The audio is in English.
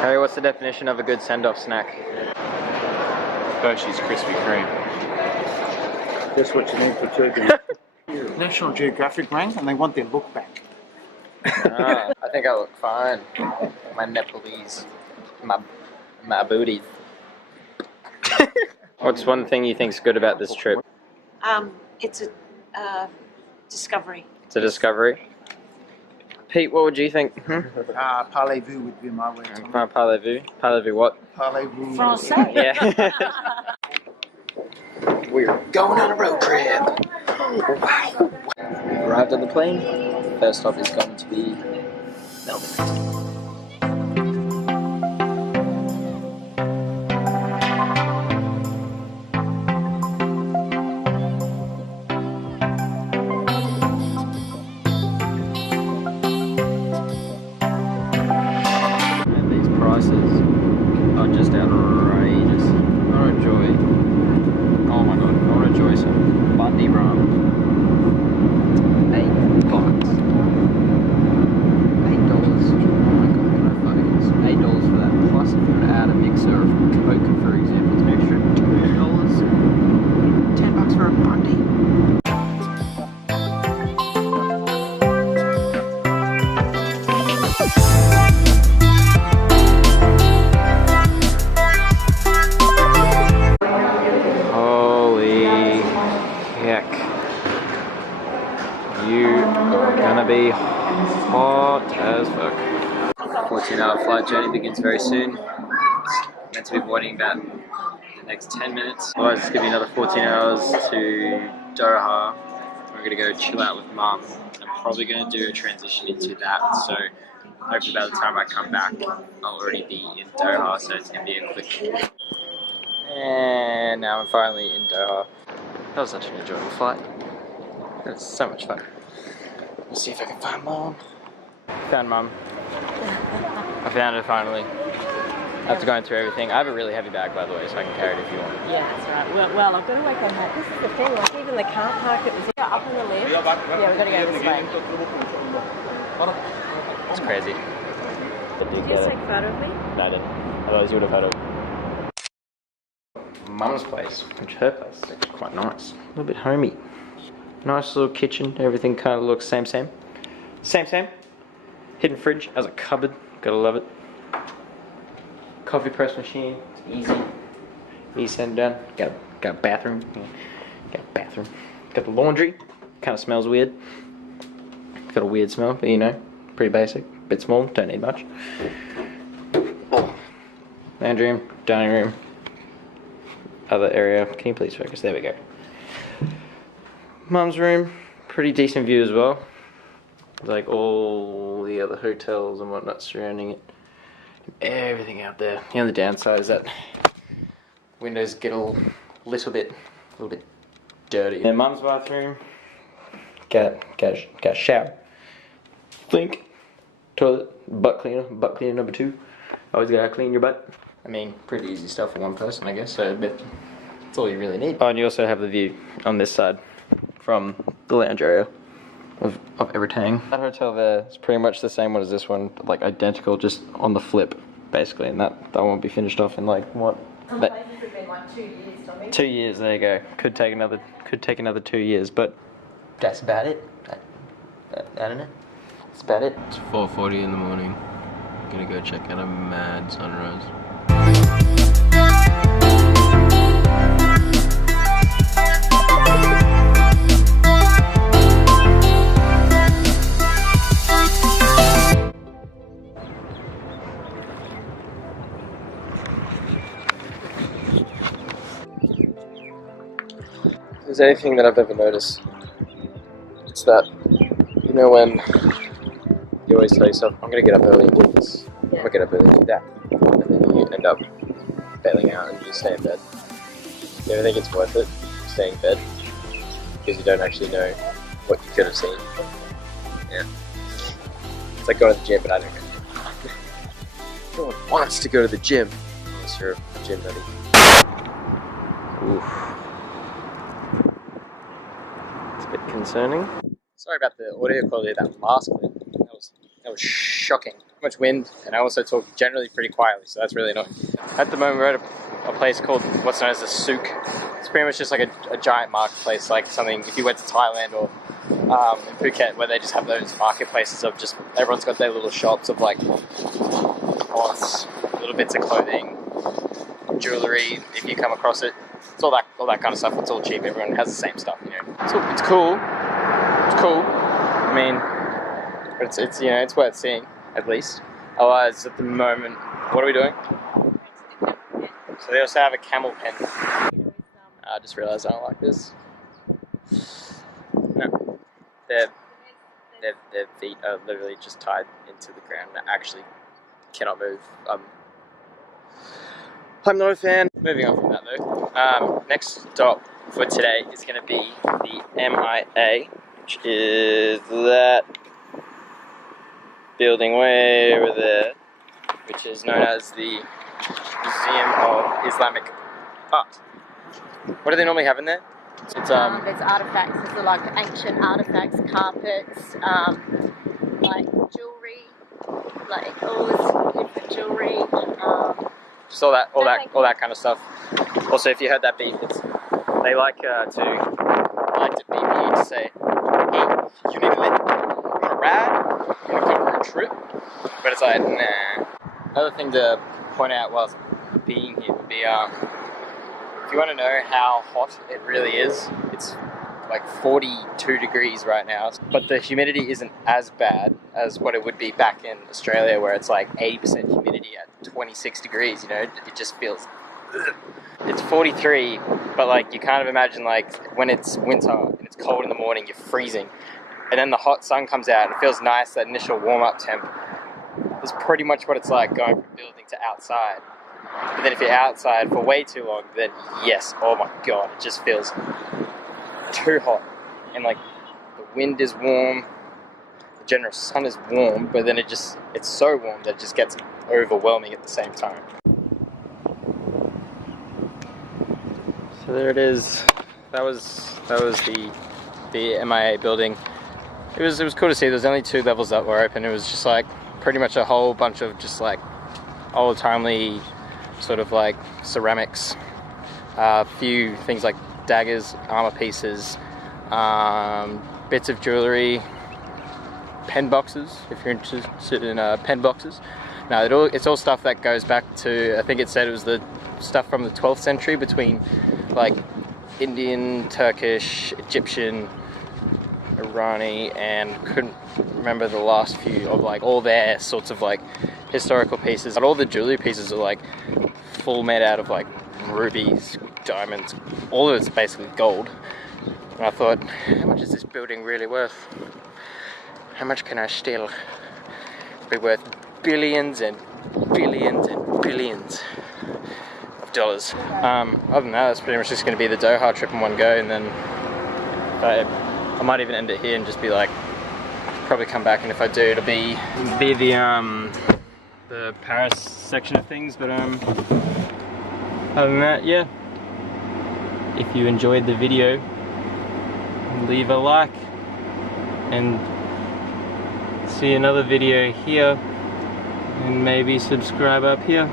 Harry, what's the definition of a good send-off snack? Hershey's Krispy Kreme. That's what you need for turkey. National Geographic rank, and they want their look back. I think I look fine. My Nepalese, my booties. What's one thing you think's good about this trip? It's a discovery. It's a discovery. Pete, what would you think? Parlez-vous would be my way. Parlez-vous? Parlez-vous what? Parlez-vous. Francais. Yeah. We're going on a road trip. We've arrived on the plane. First stop is going to be Melbourne. Prices are just outrageous. I want to enjoy. Oh my god! I want to enjoy some Bundy rum. $8. $8. Oh my god! $8 for that. Plus, if you want to add a mixer of Coke, for example, it's an extra $2. $10 for a Bundy. You are gonna be hot as fuck. 14-hour flight journey begins very soon. It's meant to be boarding about the next 10 minutes. Otherwise it's gonna be another 14 hours to Doha. We're gonna go chill out with Mum. I'm probably gonna do a transition into that, so hopefully by the time I come back I'll already be in Doha, so it's gonna be a quick. And now I'm finally in Doha. That was such an enjoyable flight. It was so much fun. Let's see if I can find Mom. Found Mom. I found her finally. After going through everything. I have a really heavy bag, by the way, so I can carry it if you want. Yeah, that's right. Well, I've got to work on that. This is the thing, like even the car park that was up on the left. Yeah, we've got to go this way. It's crazy. Did you just take a photo of me? No, I didn't. Otherwise you would have had a Mum's place, which her place is actually quite nice. A little bit homey. Nice little kitchen, everything kind of looks same. Hidden fridge as a cupboard, gotta love it. Coffee press machine, it's easy. Easy send down. Got a bathroom. Got the laundry, kind of smells weird. Got a weird smell, but you know, pretty basic. Bit small, don't need much. Laundry room, dining room. Other area, can you please focus? There we go. Mum's room, pretty decent view as well. Like all the other hotels and whatnot surrounding it. Everything out there. The only downside is that windows get a little bit dirty. And Mum's bathroom, got a shower, sink, toilet, butt cleaner number 2. Always gotta clean your butt. I mean, pretty easy stuff for one person, I guess. So that's all you really need. Oh, and you also have the view on this side from the lounge area of everything. That hotel there is pretty much the same one as this one, like identical, just on the flip, basically. And that won't be finished off in like what? Some places have been like 2 years, Tommy. 2 years. There you go. Could take another 2 years, but that's about it. I don't know. That's about it. It's 4:40 in the morning. Gonna go check out a mad sunrise. If there's anything that I've ever noticed, it's that, you know, when you always tell yourself, I'm going to get up early and do this, I'm going to get up early and do that, and then you end up bailing out and you just stay in bed. You ever think it's worth it, staying in bed, because you don't actually know what you could have seen? Yeah. It's like going to the gym, but I don't go to the gym. No one wants to go to the gym unless you're a gym nutty. Oof. It's a bit concerning. Sorry about the audio quality of that last clip. That was shocking. much wind, and I also talk generally pretty quietly, so that's really annoying. At the moment we're at a place called what's known as the souk. It's pretty much just like a giant marketplace, like something if you went to Thailand or in Phuket, where they just have those marketplaces of just everyone's got their little shops of like cloths, little bits of clothing, jewellery if you come across it. It's all that kind of stuff. It's all cheap. Everyone has the same stuff, you know. It's cool. It's cool. I mean, but it's you know, it's worth seeing at least. Otherwise, at the moment, what are we doing? So they also have a camel pen. I just realised I don't like this. No, their feet are literally just tied into the ground and actually cannot move. I'm not a fan. Moving on from that though. Next stop for today is going to be the MIA, which is that building way over there, which is known as the Museum of Islamic Art. What do they normally have in there? It's there's artifacts, there's like ancient artifacts, carpets, like jewelry, like all this different jewelry. Just all that kind of stuff. Also, if you heard that beep, they like to beep you to say, "Hey, you need a lift? You want a ride? You want to come for a trip?" But it's like, nah. Another thing to point out whilst being here would be, if you want to know how hot it really is, it's like 42 degrees right now, but the humidity isn't as bad as what it would be back in Australia, where it's like 80% humidity at 26 degrees, you know. It just feels ugh. It's 43, but like you kind of imagine like when it's winter and it's cold in the morning, you're freezing, and then the hot sun comes out and it feels nice, that initial warm-up temp. It's pretty much what it's like going from building to outside. But then if you're outside for way too long, then yes, oh my god, it just feels too hot. And like the wind is warm, the general sun is warm, but then it's so warm that it just gets overwhelming at the same time. So there it is. That was the MIA building. It was cool to see. There's only 2 levels that were open. It was just like pretty much a whole bunch of just like old-timely sort of like ceramics, a few things like daggers, armor pieces, bits of jewelry, pen boxes, if you're interested in pen boxes. Now it's all stuff that goes back to, I think it said it was the stuff from the 12th century between like Indian, Turkish, Egyptian, Irani, and couldn't remember the last few of like all their sorts of like historical pieces. But all the jewelry pieces are like full made out of like rubies, diamonds, all of it's basically gold. And I thought, how much is this building really worth? How much can I steal? It'll be worth billions and billions and billions of dollars. Other than that, that's pretty much just going to be the Doha trip in one go, and then I might even end it here and just be like, probably come back, and if I do, it'll be the Paris section of things. But other than that, yeah. If you enjoyed the video, leave a like and see another video here, and maybe subscribe up here.